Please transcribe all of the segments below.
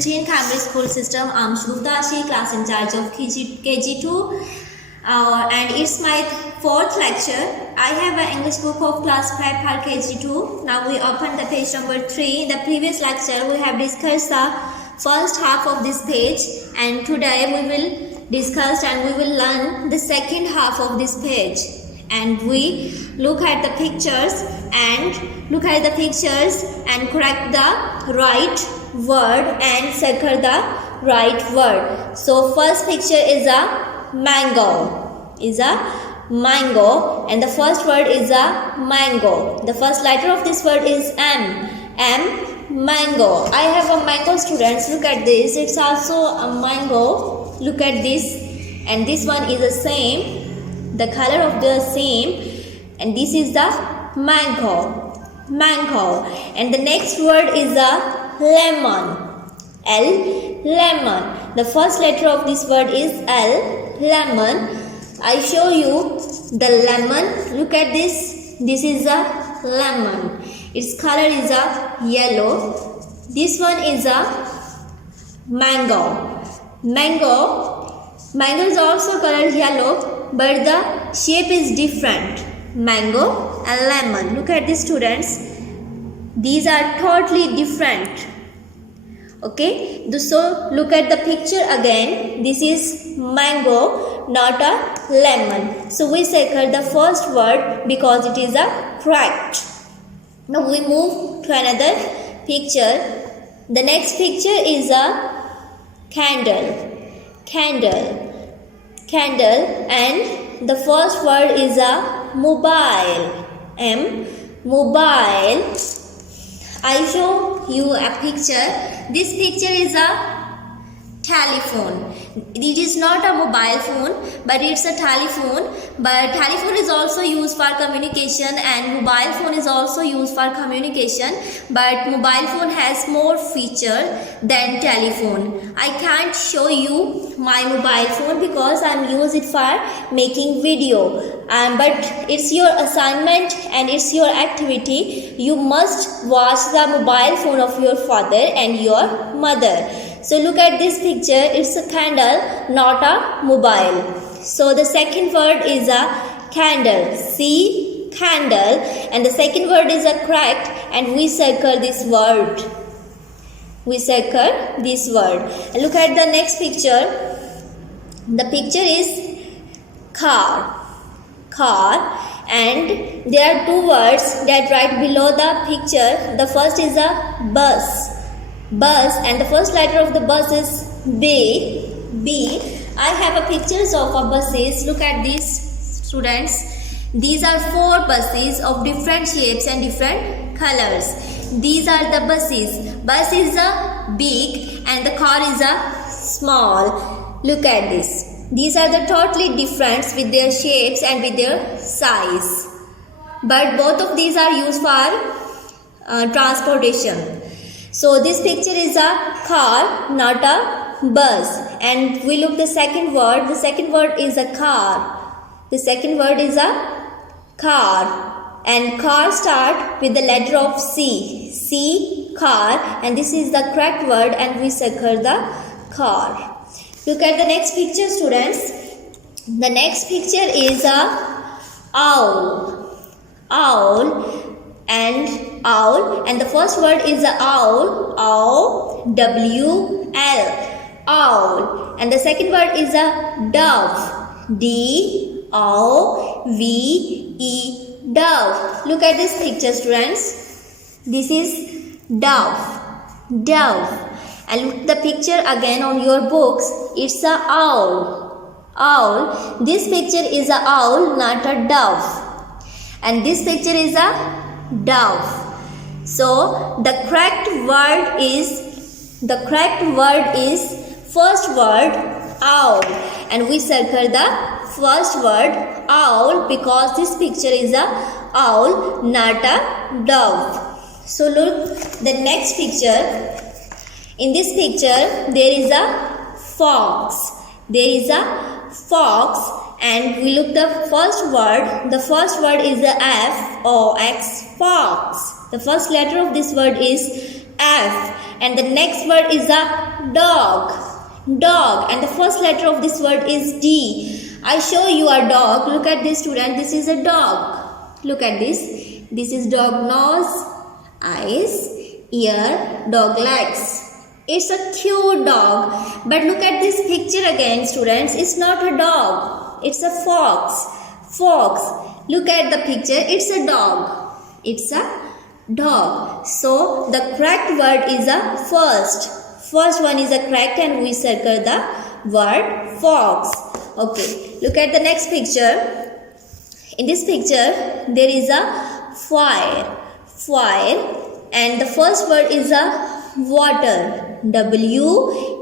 Christian Primary School System. I'm Shruta Ashi, class in charge of KG2, and it's my fourth lecture. I have an English book of class 5 for KG2. Now we open the page number 3. In the previous lecture, we have discussed the first half of this page, and today we will discuss and we will learn the second half of this page. And we look at the pictures and correct the right word and circle the right word. So first picture is a mango, and the first word is a mango. The first letter of this word is M, mango. I have a mango, students. Look at this. It's also a mango. Look at this, and this one is the same. The color of the same, and this is the mango. And the next word is a lemon, lemon. The first letter of this word is L, lemon. I show you the lemon. Look at this. This is a lemon. Its color is a yellow. This one is a mango. Mango is also colored yellow, but the shape is different. Mango and lemon. Look at this, students. These are totally different. Okay, so look at the picture again. This is mango, not a lemon. So we circle the first word because it is a correct. Now we move to another picture. The next picture is a candle, and the first word is a mobile, mobile. I show you a picture. This picture is a telephone. It is not a mobile phone, but it's a telephone. But telephone is also used for communication, and mobile phone is also used for communication. But mobile phone has more feature than telephone. I can't show you my mobile phone because I'm using it for making video. But it's your assignment and it's your activity. You must watch the mobile phone of your father and your mother. So look at this picture. It's a candle, not a mobile. So the second word is a candle. See, candle. And the second word is a correct, and we circle this word. And look at the next picture. The picture is car, and there are two words that right below the picture. The first is a bus, and the first letter of the bus is B. I have a pictures of a buses. Look at these, students. These are 4 buses of different shapes and different colors. These are the buses. Bus is a big and the car is a small. Look at this. These are the totally different with their shapes and with their size. But both of these are used for transportation. So this picture is a car, not a bus. And we look the second word. The second word is a car. And car start with the letter of C. C, car. And this is the correct word, and we circle the car. Look at the next picture, students. The next picture is a owl. And the first word is a owl, O-W-L, owl. And the second word is a dove, D-O-V-E, dove. Look at this picture, students. This is dove. And look the picture again on your books. It's a owl. This picture is a owl, not a dove. And this picture is a dove. So the correct word is first word owl, and we circle the first word owl because this picture is a owl, not a dove. So look the next picture. In this picture there is a fox. And we look the first word. The first word is the F-O-X, fox. The first letter of this word is F. And the next word is a dog. Dog. And the first letter of this word is D. I show you a dog. Look at this, student. This is a dog. Look at this. This is dog nose, eyes, ear, dog legs. It's a cute dog. But look at this picture again, students. It's not a dog. It's a fox. Fox. Look at the picture. It's a dog. It's a dog. So the correct word is a first. First one is a correct and we circle the word fox. Okay. Look at the next picture. In this picture there is a fire. Fire. And the first word is a water. W-A-T-E-R,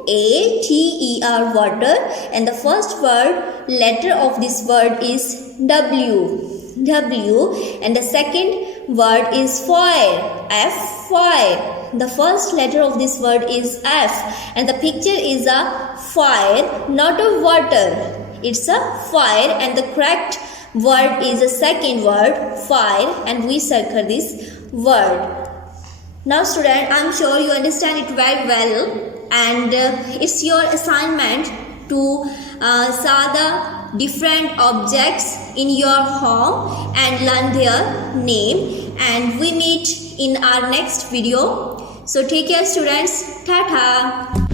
water. And the first word, letter of this word is W. W. And the second word is fire. F, fire. The first letter of this word is F. And the picture is a fire, not a water. It's a fire and the correct word is the second word, fire. And we circle this word. Now student, I am sure you understand it very well, and it's your assignment to saw the different objects in your home and learn their name, and we meet in our next video. So take care students, ta-ta.